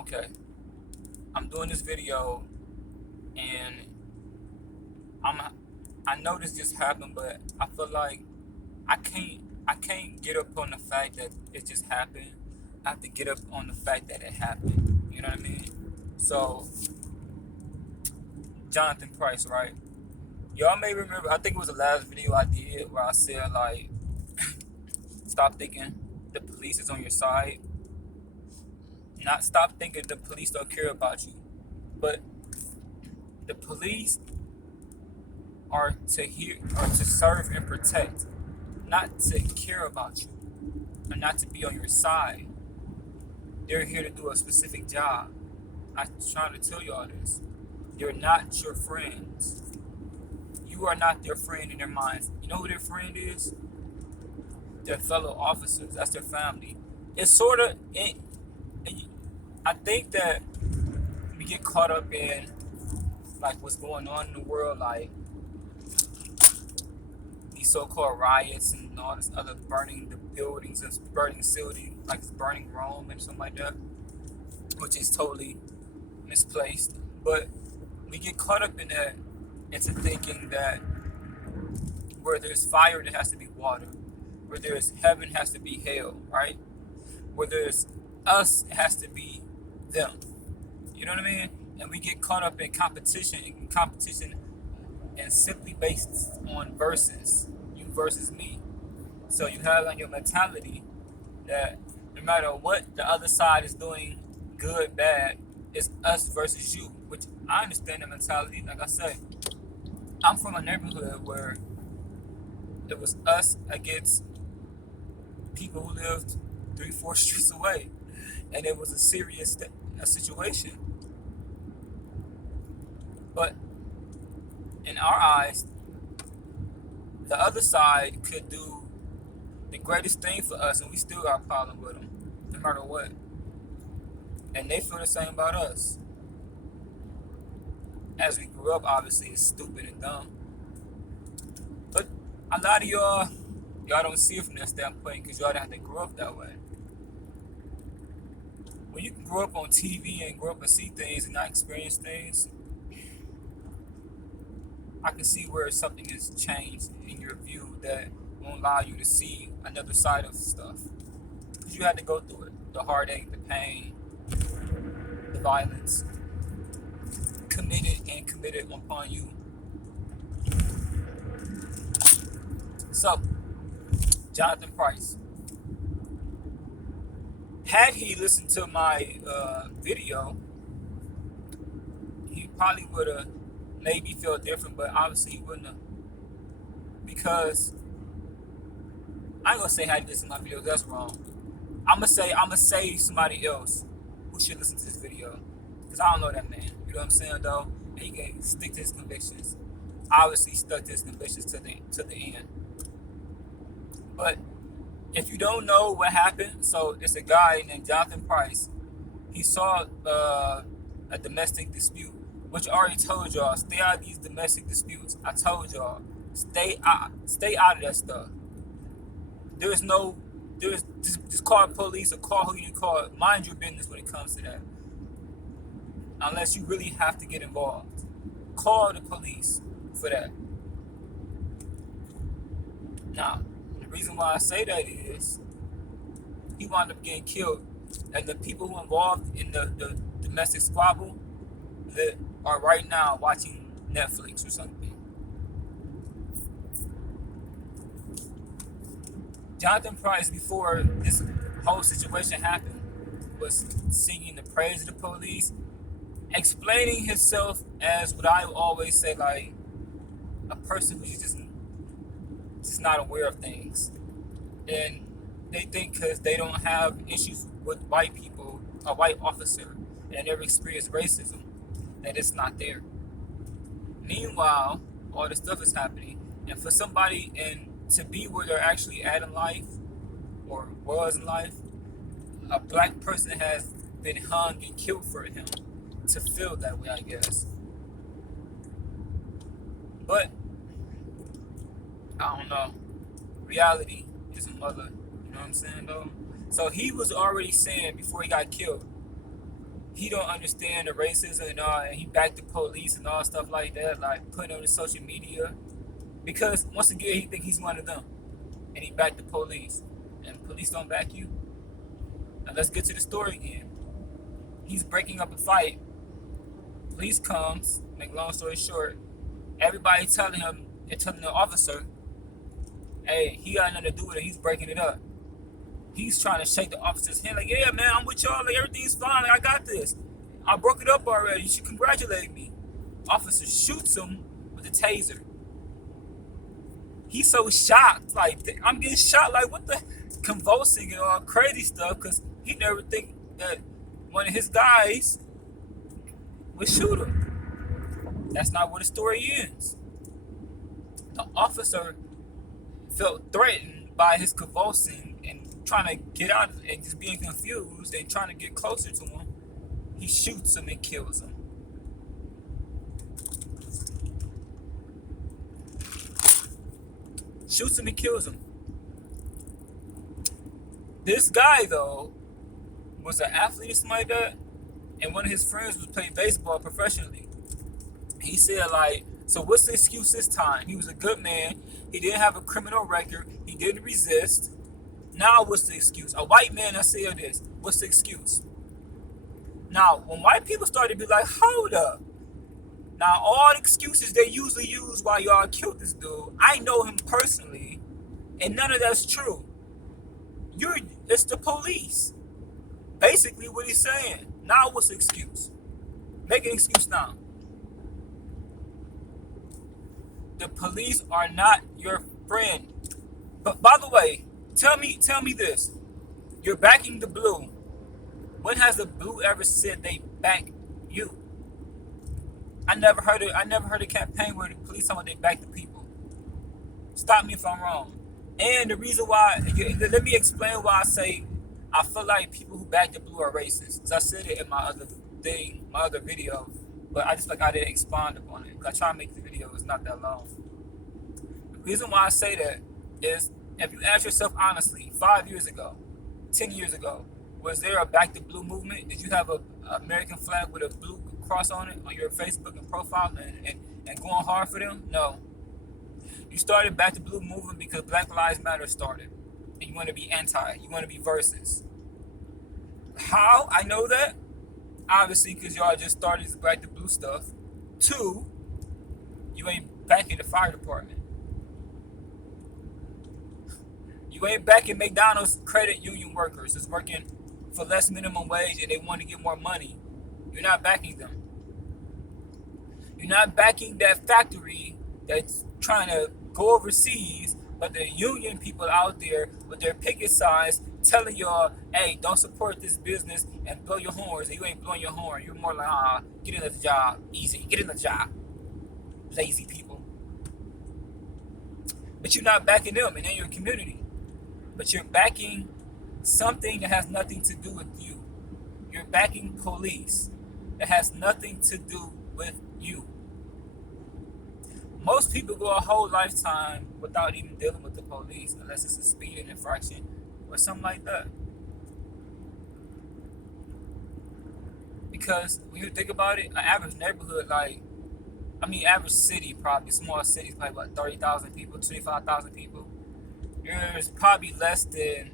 Okay, I'm doing this video, and I'm I know this just happened, but I feel like I can't get up on the fact that it just happened. I have to get up on the fact that it happened. You know what I mean? So Jonathan Price, right? Y'all may remember. I think it was the last video I did where I said like, stop thinking the police is on your side. Not stop thinking the police don't care about you, but the police are to serve and protect, not to care about you, and not to be on your side. They're here to do a specific job. I'm trying to tell y'all this. They're not your friends. You are not their friend in their minds. You know who their friend is? Their fellow officers. That's their family. It's sort of. I think that we get caught up in like what's going on in the world, like these so-called riots and all this other burning the buildings and burning city, like it's burning Rome and something like that, which is totally misplaced. But we get caught up in that into thinking that where there's fire, there has to be water. Where there's heaven, has to be hell, right? Where there's us, it has to be them. You know what I mean? And we get caught up in competition, and simply based on versus you versus me. So you have on your mentality that no matter what the other side is doing, good, bad, it's us versus you. Which I understand the mentality. Like I said, I'm from a neighborhood where it was us against people who lived 3, 4 streets away, and it was a serious situation. But in our eyes, the other side could do the greatest thing for us, and we still got a problem with them, no matter what. And they feel the same about us. As we grew up, obviously, it's stupid and dumb. But a lot of y'all don't see it from that standpoint because y'all didn't have to grow up that way. When you can grow up on TV and grow up and see things and not experience things, I can see where something has changed in your view that won't allow you to see another side of stuff. Because you had to go through it. The heartache, the pain, the violence, committed upon you. So, Jonathan Price. Had he listened to my video, he probably would have made me feel different, but obviously he wouldn't have. Because I ain't gonna say had he listened to my video, that's wrong. I'm gonna say somebody else who should listen to this video. Because I don't know that man. You know what I'm saying though? And he can stick to his convictions. Obviously stuck to his convictions to the end. But if you don't know what happened, so it's a guy named Jonathan Price. He saw a domestic dispute, which I already told y'all, stay out of these domestic disputes. I told y'all, stay out of that stuff. There's just call police or call who you call. Mind your business when it comes to that. Unless you really have to get involved, call the police for that. Now, the reason why I say that is he wound up getting killed, and the people who involved in the domestic squabble that are right now watching Netflix or something. Jonathan Price, before this whole situation happened, was singing the praise of the police, explaining himself as what I always say, like a person who's just not aware of things. And they think because they don't have issues with white people, a white officer, and never experienced racism, that it's not there. Meanwhile, all this stuff is happening, and for somebody to be where they're actually at in life, or was in life, a black person has been hung and killed for him to feel that way, I guess. But I don't know. Reality is a mother. You know what I'm saying, though? So he was already saying before he got killed, he don't understand the racism and all, and he backed the police and all stuff like that, like putting on his social media. Because once again, he think he's one of them, and he backed the police, and police don't back you. Now let's get to the story again. He's breaking up a fight. Police comes. Make long story short, everybody telling him, they're telling the officer, "Hey, he got nothing to do with it. He's breaking it up." He's trying to shake the officer's hand, like, "Yeah, man, I'm with y'all. Like, everything's fine. Like, I got this. I broke it up already. You should congratulate me." Officer shoots him with a taser. He's so shocked, like, I'm getting shot, like, what the, convulsing and all crazy stuff, because he never think that one of his guys would shoot him. That's not where the story ends. The officer felt threatened by his convulsing and trying to get out and just being confused and trying to get closer to him. He shoots him and kills him. Shoots him and kills him. This guy, though, was an athlete or something like that, and one of his friends was playing baseball professionally. He said, like, so what's the excuse this time? He was a good man. He didn't have a criminal record. He didn't resist. Now what's the excuse? A white man that said this. What's the excuse? Now, when white people started to be like, hold up. Now, all the excuses they usually use while y'all killed this dude, I know him personally, and none of that's true. It's the police. Basically what he's saying. Now what's the excuse? Make an excuse now. The police are not your friend. But by the way, tell me this. You're backing the blue. When has the blue ever said they back you? I never heard a campaign where the police talking about they back the people. Stop me if I'm wrong. And the reason why, let me explain why I say I feel like people who back the blue are racist. Because I said it in my other video, but I didn't expand upon it. Because I try to make the video, it's not that long. The reason why I say that is, if you ask yourself honestly, 5 years ago, 10 years ago, was there a back the blue movement? Did you have a American flag with a blue cross on it on your Facebook and profile and going hard for them? No. You started back the blue movement because Black Lives Matter started. And you want to be anti. You want to be versus. How? I know that. Obviously, because y'all just started this back the blue stuff. 2, you ain't back in the fire department. You ain't back in McDonald's credit union workers that's working for less minimum wage and they want to get more money. You're not backing them. You're not backing that factory that's trying to go overseas, but the union people out there with their picket signs telling y'all, hey, don't support this business and blow your horns. And you ain't blowing your horn. You're more like, get in the job. Easy. Get in the job. Lazy people. But you're not backing them and in your community. But you're backing something that has nothing to do with you. You're backing police that has nothing to do with you. Most people go a whole lifetime without even dealing with the police unless it's a speeding infraction or something like that. Because when you think about it, an average neighborhood, average city, probably small cities, probably about 30,000 people, 25,000 people. There's probably less than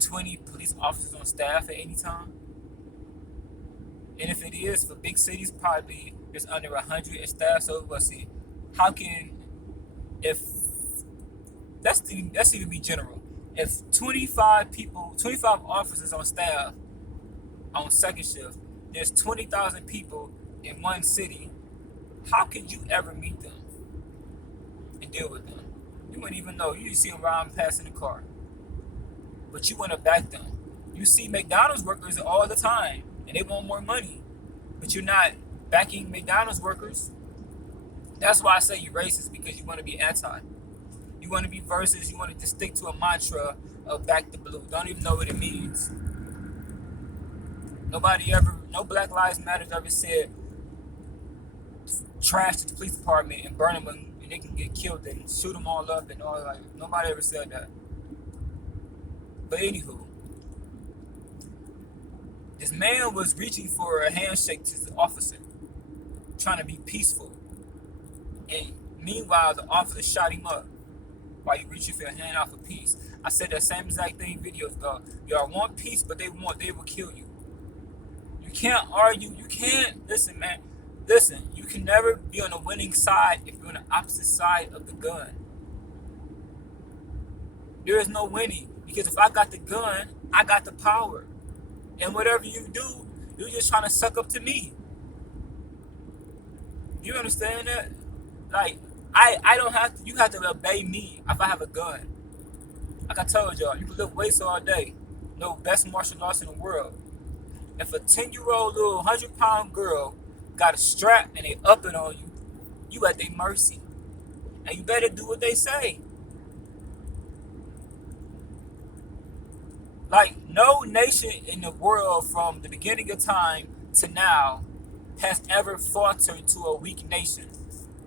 20 police officers on staff at any time. And if it is for big cities, probably there's under 100 staff. So let's see, let's even be general. If 25 officers on staff on second shift, there's 20,000 people in one city, how could you ever meet them and deal with them? You wouldn't even know. You just see them around passing the car. But you want to back them. You see McDonald's workers all the time, and they want more money. But you're not backing McDonald's workers. That's why I say you're racist, because you want to be anti. You want to be versus. You want to just stick to a mantra of back the blue. Don't even know what it means. No Black Lives Matter ever said trash the police department and burn them and they can get killed and shoot them all up and all. Like, nobody ever said that. But anywho, This man was reaching for a handshake to the officer, trying to be peaceful. And meanwhile, the officer shot him up while you reaching for your hand out for peace. I said that same exact thing videos ago. Y'all want peace, but they will kill you. You can't argue. You can't, listen, man. Listen, you can never be on the winning side if you're on the opposite side of the gun. There is no winning. Because if I got the gun, I got the power. And whatever you do, you're just trying to suck up to me. You understand that? Like, I don't have to, you have to obey me if I have a gun. Like I told y'all, you can lift weights all day. No best martial arts in the world. If a 10-year-old little 100-pound girl got a strap and they up it on you, you at their mercy. And you better do what they say. Like, no nation in the world from the beginning of time to now has ever faltered to a weak nation.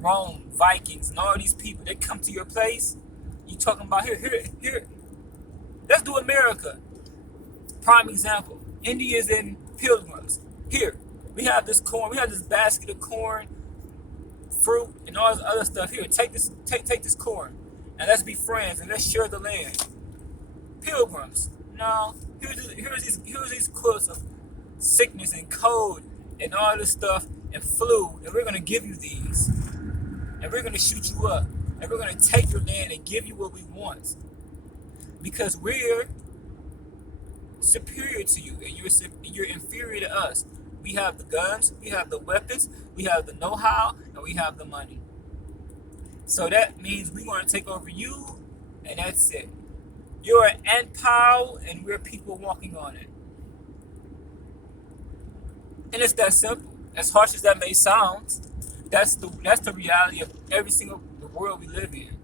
Rome, Vikings, and all these people, they come to your place. You talking about here. Let's do America. Prime example. Indians and pilgrims. Here, we have this corn. We have this basket of corn, fruit, and all this other stuff. Here, take this corn, and let's be friends and let's share the land. Pilgrims. No, here's these quilts of sickness and cold and all this stuff and flu, and we're gonna give you these, and we're gonna shoot you up, and we're gonna take your land and give you what we want, because we're superior to you and you're inferior to us. We have the guns, we have the weapons, we have the know-how, and we have the money. So that means we want to take over you, and that's it. You're an ant pile, and we're people walking on it. And it's that simple. As harsh as that may sound, that's the reality of every single the world we live in.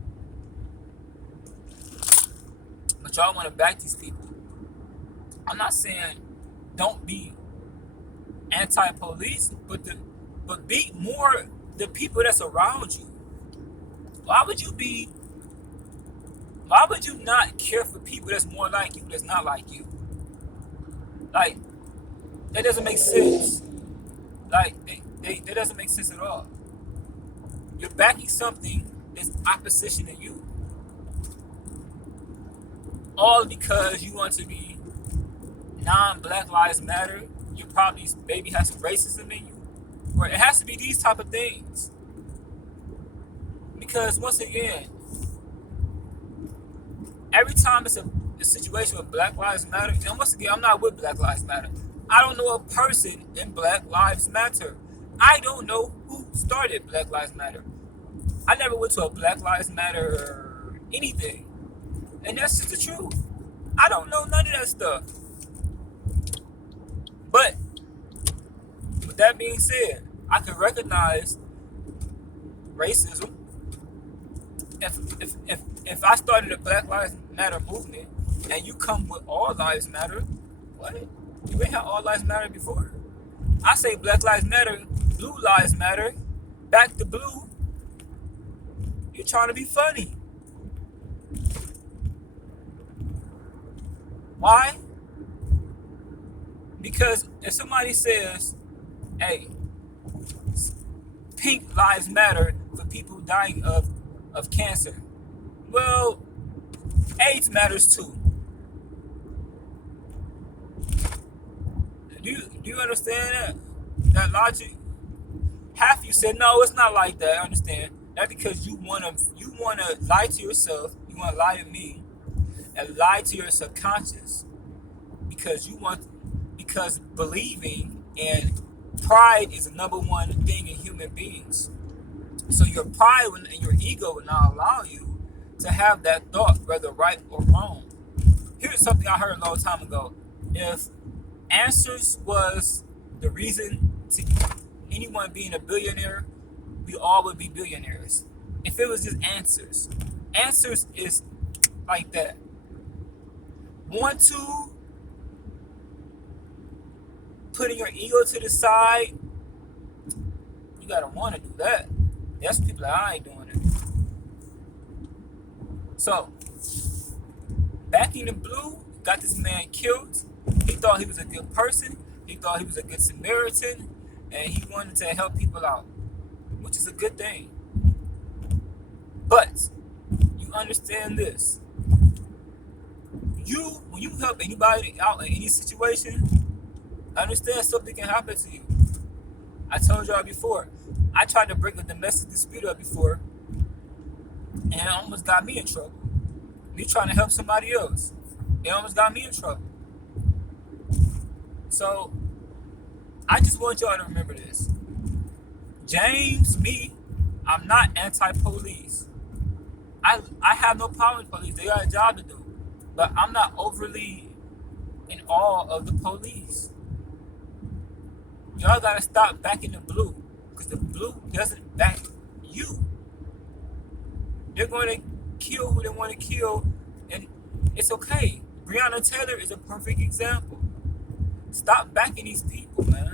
But y'all want to back these people. I'm not saying don't be anti-police, but be more the people that's around you. Why would you not care for people that's more like you, that's not like you? Like, that doesn't make sense. Like, that doesn't make sense at all. You're backing something that's opposition to you. All because you want to be non-Black Lives Matter. You probably maybe have some racism in you. Or it has to be these type of things. Because once again, every time it's a situation with Black Lives Matter, and once again, I'm not with Black Lives Matter. I don't know a person in Black Lives Matter. I don't know who started Black Lives Matter. I never went to a Black Lives Matter anything. And that's just the truth. I don't know none of that stuff. But with that being said, I can recognize racism. If I started a Black Lives Matter movement and you come with All Lives Matter, what? You ain't had All Lives Matter before. I say Black Lives Matter, Blue Lives Matter, back to blue. You're trying to be funny. Why? Because if somebody says, hey, pink lives matter for people dying of cancer, well, AIDS matters too. Do you understand that logic? Half you said no, it's not like that. I understand. That's because you wanna lie to yourself. You wanna lie to me, and lie to your subconscious because believing and pride is the number one thing in human beings. So your pride and your ego will not allow you to have that thought, whether right or wrong. Here's something I heard a long time ago. If answers was the reason to anyone being a billionaire, we all would be billionaires. If it was just answers is like that. Want to putting your ego to the side, you gotta want to do that. That's people that I ain't doing it. So, back in the blue, got this man killed. He thought he was a good person. He thought he was a good Samaritan, and he wanted to help people out, which is a good thing. But you understand this: when you help anybody out in any situation, understand something can happen to you. I told y'all before, I tried to break a domestic dispute up before, and it almost got me in trouble. Me trying to help somebody else, it almost got me in trouble. So I just want y'all to remember this. James, I'm not anti-police. I have no problem with police. They got a job to do. But I'm not overly in awe of the police. Y'all gotta stop backing the blue. Because the blue doesn't back you. They're going to kill who they want to kill. And it's okay. Breonna Taylor is a perfect example. Stop backing these people, man.